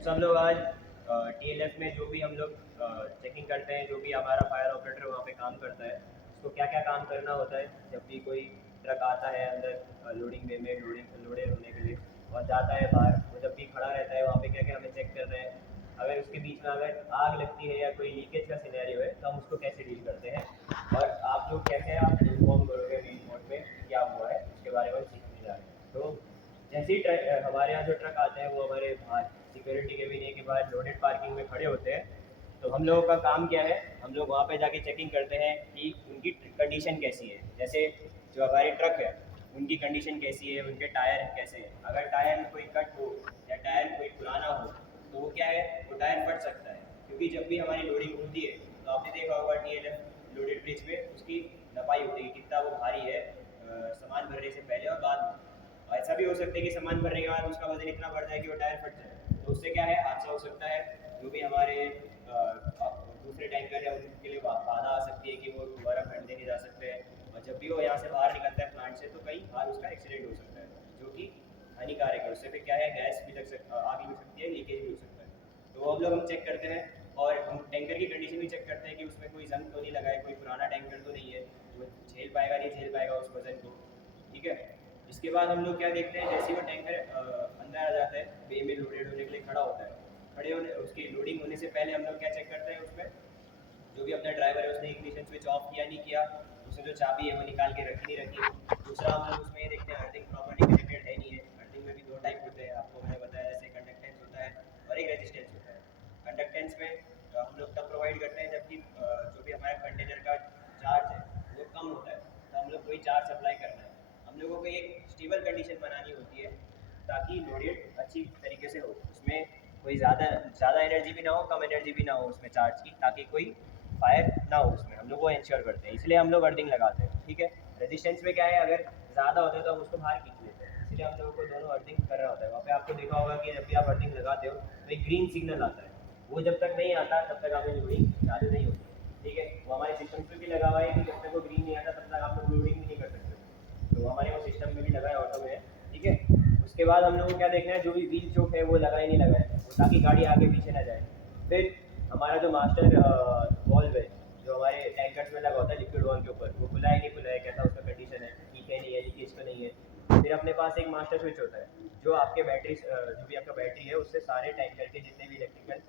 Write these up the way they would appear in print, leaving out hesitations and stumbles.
सब लोग आज टीएलएफ में जो भी हम लोग चेकिंग करते हैं, जो भी हमारा फायर ऑपरेटर वहाँ पे काम करता है, उसको क्या क्या काम करना होता है जब भी कोई ट्रक आता है अंदर लोडिंग बे में लोडेड होने के लिए और जाता है बाहर, वो जब भी खड़ा रहता है वहाँ पे क्या क्या हमें चेक करना है। अगर उसके बीच में अगर आग लगती है या कोई लीकेज का सिनेरियो है तो हम उसको कैसे डील करते हैं और आप लोग कैसे आप इन्फॉर्म करोगे मेन बोर्ड में क्या हुआ है, उसके बारे में हम सीखने जा रहे हैं। तो जैसे ही हमारे यहाँ जो ट्रक आते हैं वो हमारे बाहर सिक्योरिटी के भी के बाहर लोडेड पार्किंग में खड़े होते हैं। तो हम लोगों का काम क्या है, हम लोग वहाँ पे जाके चेकिंग करते हैं कि उनकी कंडीशन कैसी है। जैसे जो हमारे ट्रक है उनकी कंडीशन कैसी है, उनके टायर कैसे हैं। अगर टायर में कोई कट हो या टायर कोई पुराना हो तो वो क्या है, वो टायर फट सकता है। क्योंकि जब भी हमारी लोडिंग होती है तो आपने देखा होगा टीएलएफ लोडेड ब्रिज पे उसकी नपाई होती है कितना वो भारी है सामान भरने से पहले और बाद में। और ऐसा भी हो सकता है कि सामान भरने के बाद उसका वजन इतना बढ़ जाए कि वो टायर फट जाए, तो उससे क्या है हादसा हो सकता है। जो भी हमारे दूसरे टैंकर है उनके लिए बाधा आ सकती है कि वो दोबारा खरीदे नहीं जा सकते हैं। और जब भी वो यहाँ से बाहर निकलता है प्लांट से तो कई बार उसका एक्सीडेंट हो सकता है जो कि हानिकारक है। उससे फिर क्या है, गैस भी आग लग सकती है, लीकेज भी हो सकता है। तो वो हम लोग चेक करते हैं और हम टैंकर की कंडीशन भी चेक करते हैं कि उसमें कोई जंग तो नहीं लगा है, कोई पुराना टैंकर तो नहीं है, वो झेल पाएगा नहीं झेल पाएगा उस वजन को। ठीक है। इसके बाद हम लोग क्या देखते हैं, जैसे वो टैंकर अंदर आ जाता है बे में लोडेड होने के लिए खड़ा होता है, खड़े होने उसकी लोडिंग होने से पहले हम लोग क्या चेक करते हैं उसमें जो भी अपना ड्राइवर है उसने इग्निशन स्विच ऑफ किया नहीं किया, उसने जो चाबी है वो निकाल के रखी नहीं रखी। दूसरा हम लोग उसमें ये देखते हैं अर्थिंग प्रॉपर्ली कनेक्टेड है नहीं है। अर्थिंग में भी दो टाइप होते हैं, आपको मैंने बताया, जैसे कंडक्टेंस होता है और एक रेजिस्टेंस होता है। कंडक्टेंस में हम लोग तब प्रोवाइड करते हैं जबकि जो भी हमारा कंटेनर का चार्ज है वो कम होता है, तो हम लोग वही चार्ज सप्लाई करना है। हम लोगों को एक स्टेबल कंडीशन बनानी होती है ताकि लोडेड अच्छी तरीके से हो, उसमें कोई ज़्यादा ज़्यादा एनर्जी भी ना हो, कम एनर्जी भी ना हो उसमें चार्ज की, ताकि कोई फायर ना हो उसमें। हम लोग वो इंश्योर करते हैं, इसलिए हम लोग अर्थिंग लगाते हैं। ठीक है। रेजिस्टेंस में क्या है, अगर ज़्यादा होता है तो हम उसको बाहर खींच लेते हैं, इसलिए हम लोगों को दोनों अर्थिंग करना होता है। वहाँ पे आपको देखा होगा कि जब भी आप अर्थिंग लगाते हो तो एक ग्रीन सिग्नल आता है, वो जब तक नहीं आता तब तक आपकी लोडिंग चालू नहीं होती। ठीक है। वो हमारे सिस्टम पे भी लगा हुआ है कि जब तक वो ग्रीन नहीं आता तब तक आप लोग लोडिंग भी नहीं कर सकते, तो हमारे वो सिस्टम में भी लगा है, ऑटो में है। ठीक है। उसके बाद हम लोग को क्या देखना है, जो भी व्हील चोक है वो लगा ही नहीं लगा है, ताकि गाड़ी आगे पीछे ना जाए। फिर हमारा जो मास्टर वॉल्व है जो हमारे टैंकर्स में लगा होता है लिक्विड वॉल्व के ऊपर, वो खुला है नहीं खुला है, कैसा उसका कंडीशन है, ठीक है नहीं है, लीकेज तो नहीं है। फिर अपने पास एक मास्टर स्विच होता है जो आपके बैटरी जो भी आपका बैटरी है उससे सारे टैंकर के जितने भी इलेक्ट्रिकल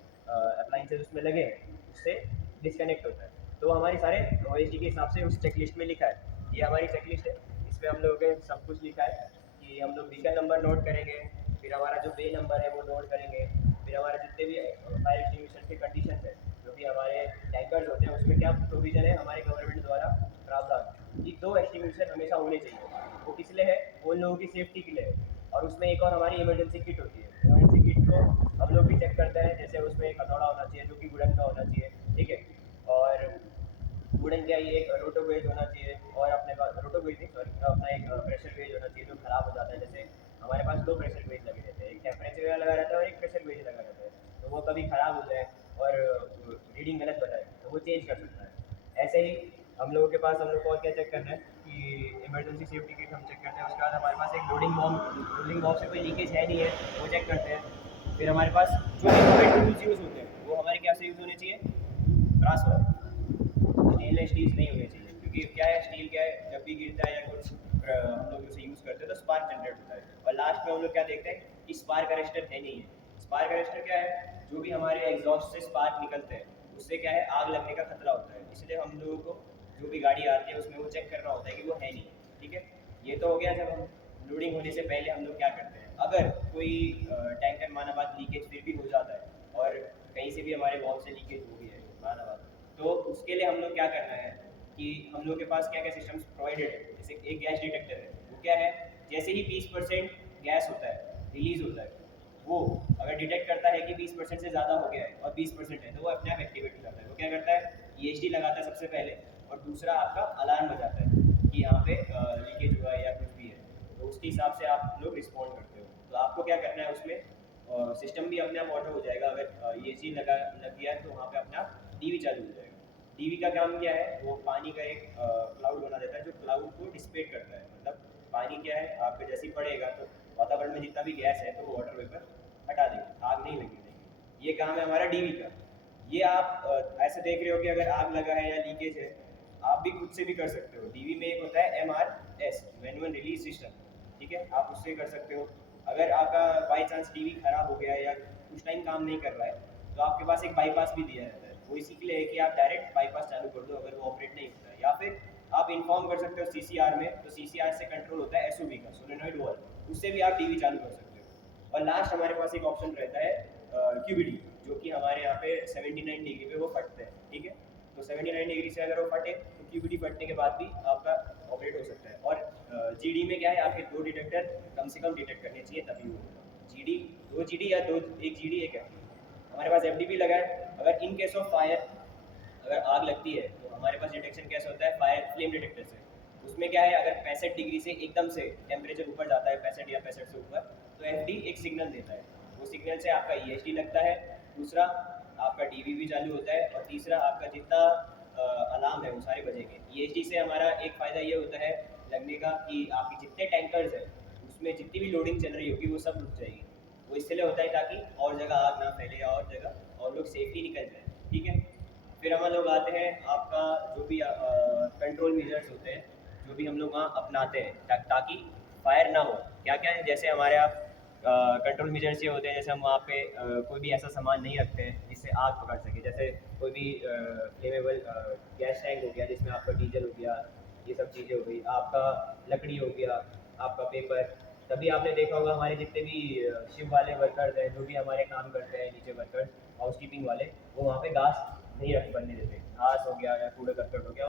अप्लाइंसेज उसमें लगे हैं उससे डिस्कनेक्ट होता है। तो हमारे सारे ओएसडी के हिसाब से उस चेक लिस्ट में लिखा है, ये हमारी चेक लिस्ट है, इसमें हम लोगों के सब कुछ लिखा है कि हम लोग व्हीकल नंबर नोट करेंगे, फिर हमारा जो बे नंबर है वो नोट करेंगे, फिर हमारे जितने भी फायर एक्सटिंग्विशर के कंडीशन है, जो भी हमारे टैंकर्स होते हैं उसमें क्या प्रोविजन है हमारे गवर्नमेंट द्वारा प्रावधान कि 2 एक्सटिंग्विशर हमेशा होने चाहिए। वो किस लिए है, वो उन लोगों की सेफ्टी के लिए है। और उसमें एक और हमारी इमरजेंसी किट होती है, इमरजेंसी किट को हम लोग भी चेक करते हैं, जैसे उसमें एक हथौड़ा होना चाहिए जो कि वुडन का होना चाहिए। ठीक है। और वुडन क्या, ये एक रोटो गेज होना चाहिए, और अपने पास रोटो गेज नहीं सॉरी, अपना एक प्रेशर गेज होना चाहिए जो खराब हो जाता है। जैसे हमारे पास 2 प्रेशर गेज लगे रहते हैं, एक टेम्परेचर वाला लगा रहता है और एक प्रेशर गेज लगा रहता है। तो वो कभी ख़राब हो जाए और रीडिंग गलत बताए तो वो चेंज कर सकता है। ऐसे ही हम लोगों के पास, हम लोग को और क्या चेक करना है कि इमरजेंसी सेफ्टी किट हम चेक करते हैं। उसके बाद हमारे पास एक लोडिंग बॉम्ब से कोई लीकेज है नहीं है वो चेक करते हैं। फिर हमारे पास जो भी टूल्स यूज़ होते हैं वो हमारे क्या से यूज़ होने चाहिए, ब्रास वाले, स्टेनलेस स्टील नहीं होने चाहिए। क्योंकि क्या है, स्टील क्या है जब भी गिरता है या कुछ हम लोग उसे यूज़ करते हैं तो स्पार्क जनरेट होता है। और लास्ट में हम लोग क्या देखते हैं कि स्पार्क अरेस्टर है नहीं है। स्पार्क अरेस्टर क्या है, जो भी हमारे एग्जॉस्ट से स्पार्क निकलते हैं उससे क्या है आग लगने का खतरा होता है, इसलिए हम लोगों को जो भी गाड़ी आती है उसमें वो चेक करना होता है कि वो है नहीं। ठीक है। ये तो हो गया जब हम लोडिंग होने से पहले हम लोग क्या करते हैं। अगर कोई टैंकर माना बात लीकेज फिर भी हो जाता है और कहीं से भी हमारे वॉल से लीकेज हो गई है माना बात, तो उसके लिए हम लोग क्या करना है कि हम लोग के पास क्या क्या सिस्टम्स प्रोवाइडेड है। जैसे एक गैस डिटेक्टर है, वो क्या है, जैसे ही 20% गैस होता है रिलीज होता है, वो अगर डिटेक्ट करता है कि 20% से ज़्यादा हो गया है और 20% है तो वो अपने आप एक्टिवेट हो जाता है। वो क्या करता है, ईएचडी लगाता है सबसे पहले, और दूसरा आपका अलार्म बजाता है कि यहाँ पे लीकेज हुआ है या कुछ भी है, तो उसके हिसाब से आप लोग रिस्पॉन्ड करते हो। तो आपको क्या करना है उसमें, सिस्टम भी अपने आप ऑटो हो जाएगा। अगर ईएचडी लग गया है तो वहाँ पे अपना टीवी चालू हो जाएगा। टीवी का काम क्या है, वो पानी का एक क्लाउड बना देता है जो क्लाउड को डिसिपेट करता है। मतलब पानी क्या है, आपके जैसे ही पड़ेगा तो वातावरण में जितना भी गैस है तो वो वाटर वेपर हटा देगी, आग नहीं लगेगी। ये काम है हमारा डीवी का। ये आप ऐसे देख रहे हो कि अगर आग लगा है या लीकेज है, आप भी खुद से भी कर सकते हो। डीवी में एक होता है MRS, मैनुअल रिलीज सिस्टम, ठीक है, आप उससे कर सकते हो। अगर आपका बाई चांस डीवी खराब हो गया है या कुछ टाइम काम नहीं कर रहा है, तो आपके पास एक बाईपास भी दिया रहता है। वो इसी के लिए है कि आप डायरेक्ट बाईपास चालू कर दो अगर वो ऑपरेट नहीं होता है। या फिर आप इन्फॉर्म कर सकते हो सीसीआर में, तो सीसीआर से कंट्रोल होता है एसओवी का, सोलेनॉइड वाल्व, उससे भी आप डीवी चालू कर सकते हो। और लास्ट हमारे पास एक ऑप्शन रहता है क्यूबीडी, जो कि हमारे यहाँ पे 79 डिग्री पे वो फटते हैं, ठीक है। तो 79 डिग्री से अगर वो फटे तो क्यूबीडी फटने के बाद भी आपका ऑपरेट हो सकता है। और जीडी में क्या है, आपके 2 डिटेक्टर कम से कम डिटेक्ट करने चाहिए तभी वो होगा। जीडी 2 जीडी या 2 1 जीडी एक है। हमारे पास एफडीपी लगा है। अगर इन केस ऑफ फायर, अगर आग लगती है तो हमारे पास डिटेक्शन कैसे होता है, फायर फ्लेम डिटेक्टर से। उसमें क्या है, अगर 65 डिग्री से एकदम से टेम्परेचर ऊपर जाता है, 65 या 65 से ऊपर, तो एफडी एक सिग्नल देता है। वो सिग्नल से आपका ईएसडी लगता है, दूसरा आपका डीवी भी चालू होता है, और तीसरा आपका जितना अलार्म है वो सारे बजेंगे। ईएसडी से हमारा एक फ़ायदा ये होता है लगने का कि आपके जितने टैंकर्स हैं उसमें जितनी भी लोडिंग चल रही होगी वो सब रुक जाएगी। वो इसलिए होता है ताकि और जगह आग ना फैले या और जगह और लोग सेफली निकल जाए, ठीक है। फिर हम लोग आते हैं आपका जो भी कंट्रोल मेजर्स होते हैं, जो भी हम लोग वहाँ अपनाते हैं ताकि फायर ना हो। क्या क्या है, जैसे हमारे आप कंट्रोल मेजर्स ये होते हैं, जैसे हम वहाँ पे कोई भी ऐसा सामान नहीं रखते हैं जिससे आग पकड़ सके। जैसे कोई भी फ्लेमेबल गैस टैंक हो गया जिसमें आपका डीजल हो गया, ये सब चीज़ें हो गई, आपका लकड़ी हो गया, आपका पेपर। तभी आपने देखा होगा हमारे जितने भी शिप वाले वर्कर्स हैं, जो भी हमारे काम करते हैं नीचे वर्कर्स, हाउस कीपिंग वाले, वो वहाँ पे घास नहीं रख बनने देते। घास हो गया या कूड़ा करकट हो गया,